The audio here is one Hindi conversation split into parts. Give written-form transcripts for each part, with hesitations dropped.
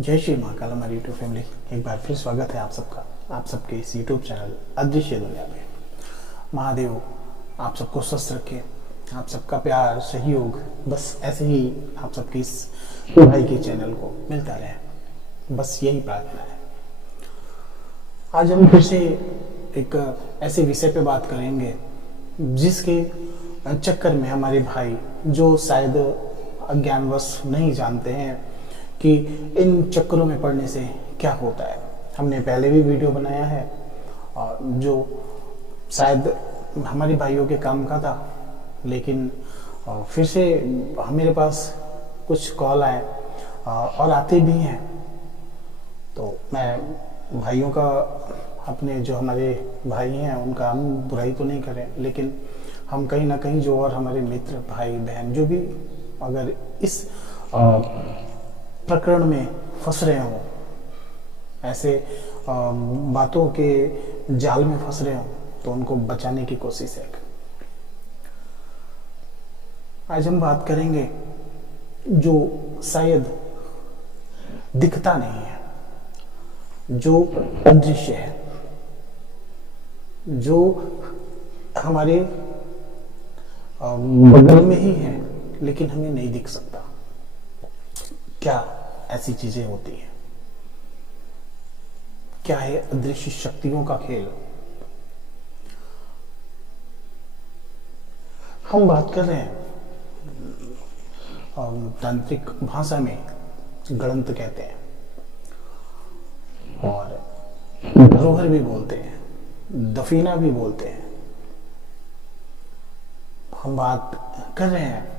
जय श्री महाकाल। हमारी यूट्यूब फैमिली एक बार फिर स्वागत है आप सबका, आप सबके इस यूट्यूब चैनल अदृश्य दुनिया पे। महादेव आप सबको स्वस्थ रखे, आप सबका प्यार सहयोग बस ऐसे ही आप सबके इस भाई के चैनल को मिलता रहे, बस यही प्रार्थना है। आज हम फिर से एक ऐसे विषय पे बात करेंगे जिसके चक्कर में हमारे भाई जो शायद अज्ञानवश नहीं जानते हैं कि इन चक्करों में पड़ने से क्या होता है। हमने पहले भी वीडियो बनाया है और जो शायद हमारे भाइयों के काम का था, लेकिन फिर से मेरे पास कुछ कॉल आए और आते भी हैं, तो मैं भाइयों का, अपने जो हमारे भाई हैं उनका हम बुराई तो नहीं करें, लेकिन हम कहीं ना कहीं जो और हमारे मित्र भाई बहन जो भी अगर इस प्रकरण में फंस रहे हों, ऐसे बातों के जाल में फंस रहे हों, तो उनको बचाने की कोशिश है। आज हम बात करेंगे जो शायद दिखता नहीं है, जो अदृश्य है, जो हमारे बगल में ही है लेकिन हमें नहीं दिख सकता। क्या ऐसी चीजें होती हैं? क्या है अदृश्य शक्तियों का खेल? हम बात कर रहे हैं तांत्रिक भाषा में गणंत कहते हैं और धरोहर भी बोलते हैं, दफीना भी बोलते हैं। हम बात कर रहे हैं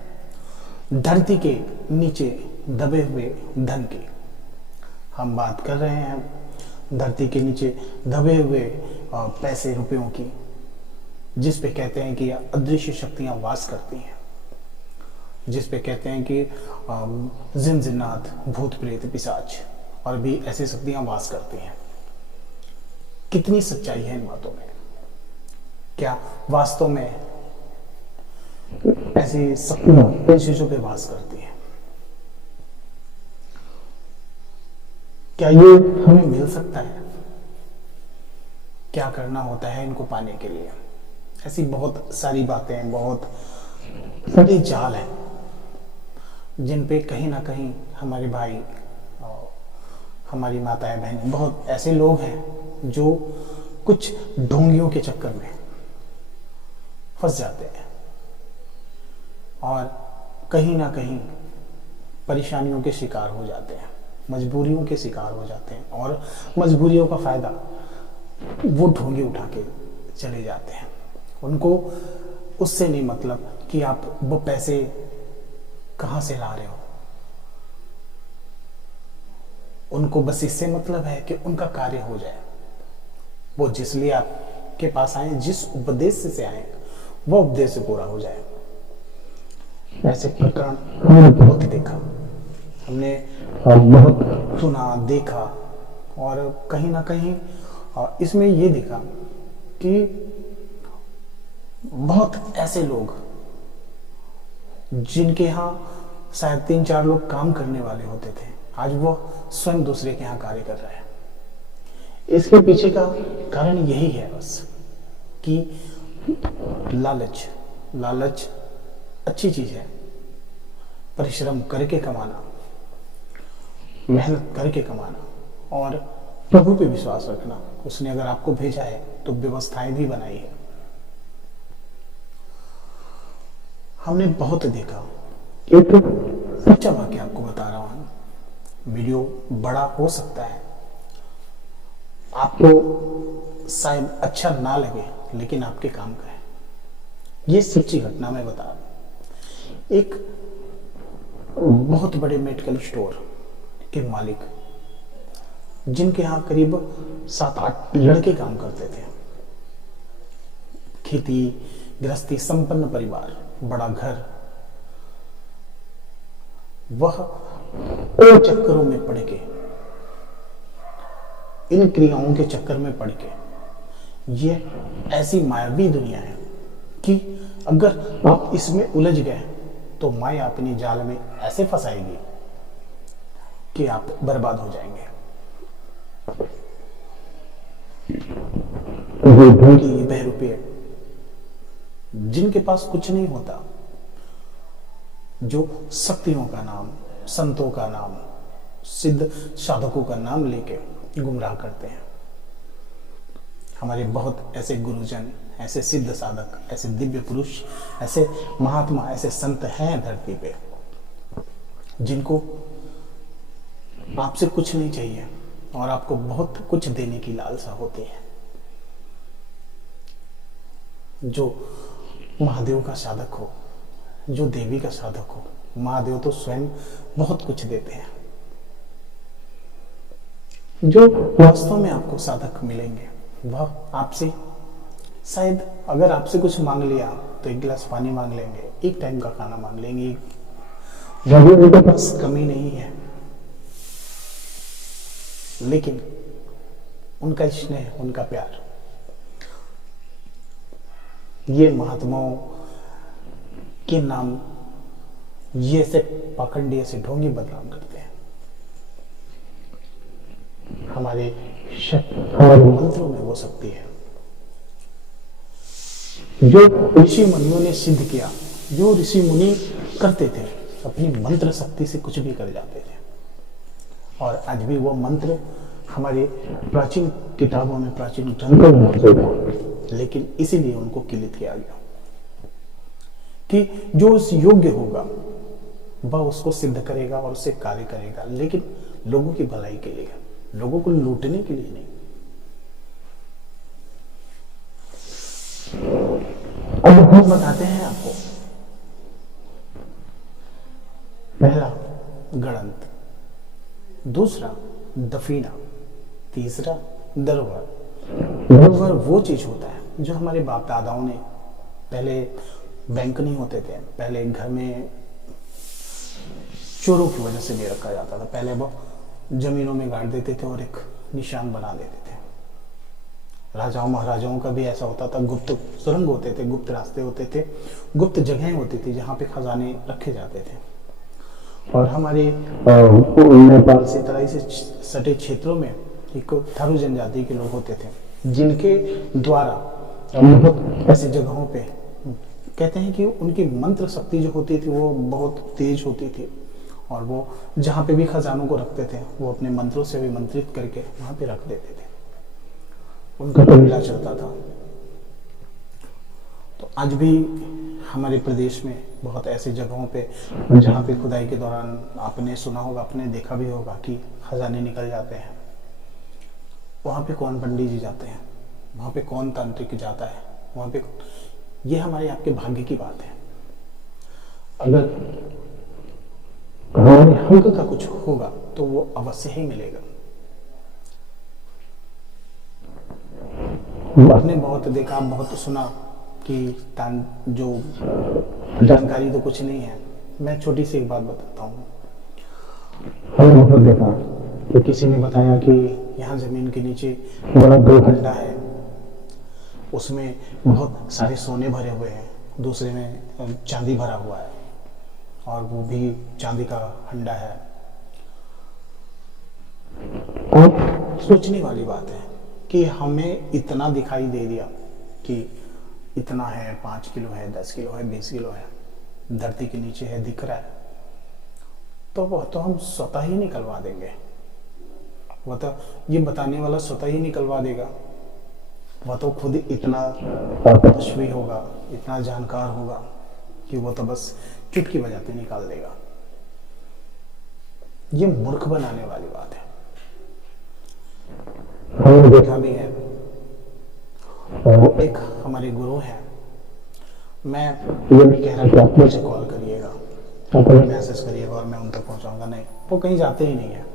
धरती के नीचे दबे हुए धन की। हम बात कर रहे हैं धरती के नीचे दबे हुए पैसे रुपयों की, जिस पे कहते हैं कि अदृश्य शक्तियां वास करती हैं, जिस पे कहते हैं कि जिन जिन्नात भूत प्रेत पिशाच और भी ऐसी शक्तियां वास करती हैं। कितनी सच्चाई है इन बातों में? क्या वास्तव में ऐसी शक्तियां इन चीजों पे वास करती हैं? क्या ये हमें मिल सकता है? क्या करना होता है इनको पाने के लिए? ऐसी बहुत सारी बातें, बहुत सारी जाल हैं जिन पे कहीं ना कहीं हमारे भाई और हमारी माताएं बहनें, बहुत ऐसे लोग हैं जो कुछ ढोंगियों के चक्कर में फंस जाते हैं और कहीं ना कहीं परेशानियों के शिकार हो जाते हैं, मजबूरियों के शिकार हो जाते हैं और मजबूरियों का फायदा वो ढोंगी उठा के चले जाते हैं। उनको उससे नहीं मतलब कि आप वो पैसे कहां से ला रहे हो, उनको बस इससे मतलब है कि उनका कार्य हो जाए। वो जिस लिए आपके पास आए, जिस उद्देश्य से आए, वो उद्देश्य पूरा हो जाए। ऐसे प्रकरण हमने बहुत देखा, हमने बहुत सुना, देखा और कहीं ना कहीं इसमें ये देखा कि बहुत ऐसे लोग जिनके यहाँ शायद 3-4 लोग काम करने वाले होते थे, आज वो स्वयं दूसरे के यहाँ कार्य कर रहे हैं। इसके पीछे का कारण यही है बस कि लालच अच्छी चीज है। परिश्रम करके कमाना, मेहनत करके कमाना और प्रभु पे विश्वास रखना। उसने अगर आपको भेजा है तो व्यवस्थाएं भी बनाई है। हमने बहुत देखा। एक सच्चा वाक्य आपको बता रहा हूं। वीडियो बड़ा हो सकता है, आपको शायद अच्छा ना लगे, लेकिन आपके काम का है। ये सच्ची घटना मैं बता रहा हूं। एक बहुत बड़े मेडिकल स्टोर के मालिक, जिनके यहाँ करीब 7-8 लड़के काम करते थे, खेती गृहस्थी संपन्न परिवार, बड़ा घर, वह इन चक्करों में पड़ के, इन क्रियाओं के चक्कर में पड़ के, ये ऐसी मायावी दुनिया है कि अगर आप इसमें उलझ गए तो माया अपनी जाल में ऐसे फंसाएगी कि आप बर्बाद हो जाएंगे। कि बहरूपे जिनके पास कुछ नहीं होता, जो शक्तियों का नाम, संतों का नाम, सिद्ध साधकों का नाम लेके गुमराह करते हैं। हमारे बहुत ऐसे गुरुजन, ऐसे सिद्ध साधक, ऐसे दिव्य पुरुष, ऐसे महात्मा, ऐसे संत हैं धरती पे, जिनको आपसे कुछ नहीं चाहिए और आपको बहुत कुछ देने की लालसा होती है। जो महादेव का साधक हो, जो देवी का साधक हो, महादेव तो स्वयं बहुत कुछ देते हैं। जो वास्तव में आपको साधक मिलेंगे वह आपसे शायद अगर आपसे कुछ मांग लिया तो एक गिलास पानी मांग लेंगे, एक टाइम का खाना मांग लेंगे, वह भी उनके पास कमी नहीं है, लेकिन उनका स्नेह, उनका प्यार ये महात्माओं के नाम ये से पाखंडी, ऐसे ढोंगी बदनाम करते हैं। हमारे मंत्रों में वो शक्ति है जो ऋषि मुनियों ने सिद्ध किया। जो ऋषि मुनि करते थे अपनी मंत्र शक्ति से कुछ भी कर जाते थे, और आज भी वो मंत्र हमारे प्राचीन किताबों में, प्राचीन ग्रंथों में मौजूद है। लेकिन इसीलिए उनको किलित किया गया कि जो उस योग्य होगा वह उसको सिद्ध करेगा और उससे कार्य करेगा, लेकिन लोगों की भलाई के लिए, लोगों को लूटने के लिए नहीं। अब हम बताते हैं आपको। पहला गणंत, दूसरा दफीना, तीसरा दरबार। दरबार वो चीज होता है जो हमारे बाप दादाओं ने, पहले बैंक नहीं होते थे, पहले घर में चोरों की वजह से नहीं रखा जाता था, पहले वो जमीनों में गाड़ देते थे और एक निशान बना देते थे। राजाओं महाराजाओं का भी ऐसा होता था, गुप्त सुरंग होते थे, गुप्त रास्ते होते थे, गुप्त जगहें होती थी जहाँ पे खजाने रखे जाते थे। और हमारे नेपाल से तराई से सटे क्षेत्रों में एक थारू जनजाति के लोग होते थे, जिनके द्वारा बहुत ऐसी जगहों पे कहते हैं कि उनकी मंत्र शक्ति जो होती थी वो बहुत तेज होती थी, और वो जहाँ पे भी खजानों को रखते थे वो अपने मंत्रों से विमंत्रित करके वहां पे रख देते थे। उनका कबीला चलता था। तो आज भी हमारे प्रदेश में बहुत ऐसी जगहों पे जहाँ पे खुदाई के दौरान आपने सुना होगा, आपने देखा भी होगा कि खजाने निकल जाते हैं। वहाँ पे कौन पंडित जी जाते हैं, वहाँ पे कौन तांत्रिक जाता है, वहाँ पे ये हमारे आपके भाग्य की बात है। अगर हमारे हक का कुछ होगा तो वो अवश्य ही मिलेगा। आपने बहुत देखा, बहुत सुना कि जो जानकारी तो कुछ नहीं है। मैं छोटी सी एक बात बताता हूँ। हमने बहुत देखा कि किसी ने बताया कि यहाँ जमीन के नीचे बड़ा खड्डा है, उसमें बहुत सारे सोने भरे हुए हैं, दूसरे में चांदी भरा हुआ है, और वो भी चांदी का हंडा है। और सोचने वाली बात है कि हमें इतना दिखाई दे दिया कि इतना है, 5 किलो है, 10 किलो है, 20 किलो है, धरती के नीचे है, दिख रहा है, तो वह तो हम स्वतः ही निकलवा देंगे। वह तो ये बताने वाला स्वतः ही निकलवा देगा। वह तो खुद इतना तपस्वी होगा, इतना जानकार होगा कि वो तो बस चुटकी बजाते निकाल देगा। ये मूर्ख बनाने वाली बात है। हमने देखा भी है। एक हमारे गुरु हैं, मैं ये नहीं कह रहा कि आप मुझे कॉल करिएगा, आप मैसेज करिएगा और मैं उन तक पहुंचाऊंगा, नहीं, वो कहीं जाते ही नहीं है।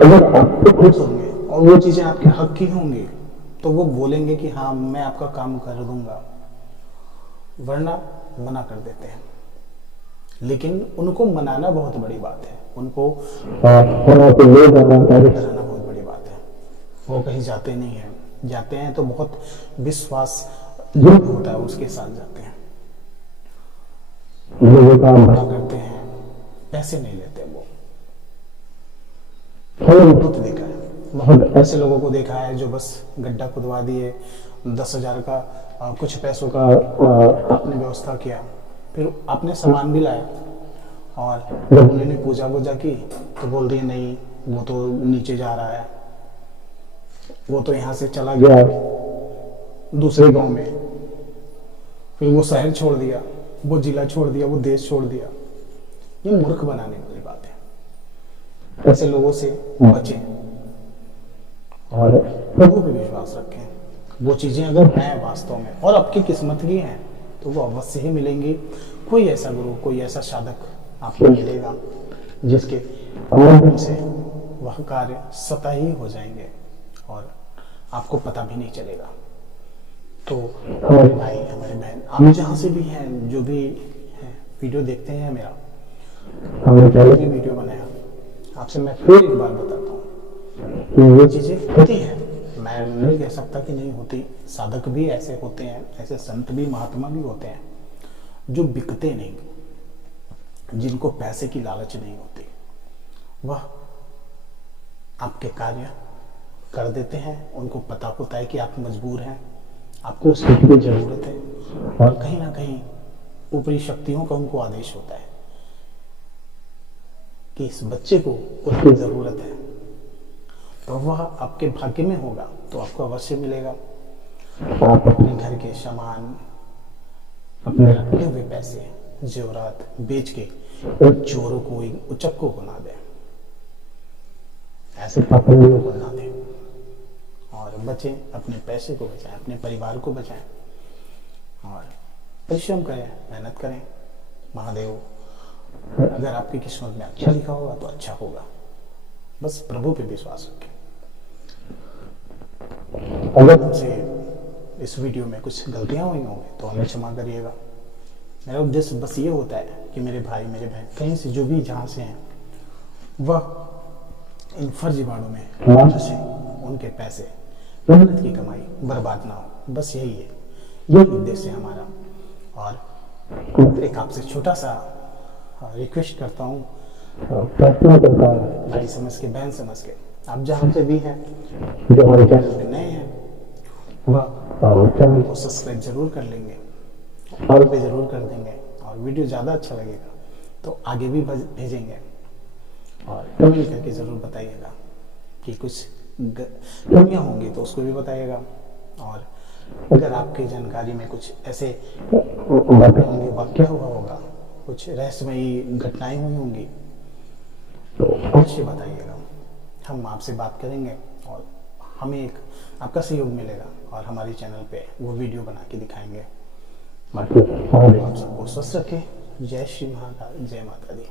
अगर आप खुश होंगे और वो चीजें आपके हक की होंगी तो वो बोलेंगे कि हाँ मैं आपका काम कर दूंगा, वरना मना कर देते हैं। लेकिन उनको मनाना बहुत बड़ी बात है, उनको कराना बहुत बड़ी बात है। वो कहीं जाते नहीं हैं, जाते हैं तो बहुत विश्वास जो होता है उसके साथ जाते हैं, लोगों का भला करते हैं, पैसे नहीं लेते वो। बहुत देखा है, बहुत ऐसे लोगों को देखा है जो बस गड्ढा खुदवा दिए, 10,000 का कुछ पैसों का आपने व्यवस्था किया, फिर आपने सामान भी लाया और जब उन्होंने पूजा वूजा की तो बोल दिए नहीं वो तो नीचे जा रहा है, वो तो यहाँ से चला गया दूसरे गांव में, फिर वो शहर छोड़ दिया, वो जिला छोड़ दिया, वो देश छोड़ दिया। ये मूर्ख बनाने वाली बात है। ऐसे लोगों से बचें और प्रभु पे विश्वास रखें। वो चीजें अगर हैं वास्तव में और आपकी किस्मत की हैं तो वो अवश्य ही मिलेंगी। कोई ऐसा गुरु, कोई ऐसा साधक आपको मिलेगा जिसके माध्यम से वह कार्य स्वतः ही हो जाएंगे और आपको पता भी नहीं चलेगा। तो हमारे भाई, हमारे बहन, आप जहाँ से भी हैं, जो भी हैं, वीडियो देखते हैं मेरा, हमने पहले भी वीडियो बनाया, आपसे मैं फिर एक बार बताता हूँ कि ये चीजें होती हैं। मैं नहीं कह सकता कि नहीं होती, साधक भी ऐसे होते हैं, ऐसे संत भी, महात्मा भी होते हैं जो बिकते नहीं, जिनको पैसे की लालच नहीं होती, वह आपके कार्य कर देते हैं। उनको पता होता है कि आप मजबूर हैं, आपको उस चीज की जरूरत है और कहीं ना कहीं ऊपरी शक्तियों का उनको आदेश होता है कि इस बच्चे को उसकी जरूरत है, तो वह आपके भाग्य में होगा तो आपको अवश्य मिलेगा। आप अपने घर के सामान, अपने रखे हुए पैसे, जेवरात बेच के एक चोरों को, एक उचक को बना दे, ऐसे पाखंडियों को बना दे और बचें, अपने पैसे को बचाएं, अपने परिवार को बचाएं और परिश्रम करें, मेहनत करें। महादेव अगर आपकी किस्मत में अच्छा लिखा होगा तो अच्छा होगा, बस प्रभु पे विश्वास रखें। अगर हमसे इस वीडियो में कुछ गलतियां हुई होंगी तो हमें क्षमा करिएगा। मेरा उद्देश्य बस ये होता है कि मेरे भाई, मेरे बहन कहीं से जो भी जहाँ से हैं वह इन फर्जीवाड़ों में ना फंसे, उनके पैसे, मेहनत की कमाई बर्बाद ना हो, बस यही है, यही उद्देश्य है हमारा। और एक आपसे छोटा सा रिक्वेस्ट करता हूँ, प्रार्थना करता हूँ, भाई समझ के, बहन समझ के, आप जहाँ से भी हैं, जो हमारे चैनल पे नए हैं, वह चैनल को सब्सक्राइब जरूर कर लेंगे और पे जरूर कर देंगे और वीडियो ज़्यादा अच्छा लगेगा तो आगे भी भेजेंगे और कमेंट करके ज़रूर बताइएगा कि कुछ कमियाँ होंगी तो उसको भी बताइएगा। और अगर आपकी जानकारी में कुछ ऐसे बातें होंगी, वाक्य हुआ होगा, कुछ रहस्यमयी घटनाएं हुई होंगी तो अवश्य बताइएगा। हम आपसे बात करेंगे और हमें एक आपका सहयोग मिलेगा और हमारे चैनल पे वो वीडियो बना के दिखाएंगे। बाकी आप सबको स्वस्थ रखें। जय श्री महाकाल, जय माता दी।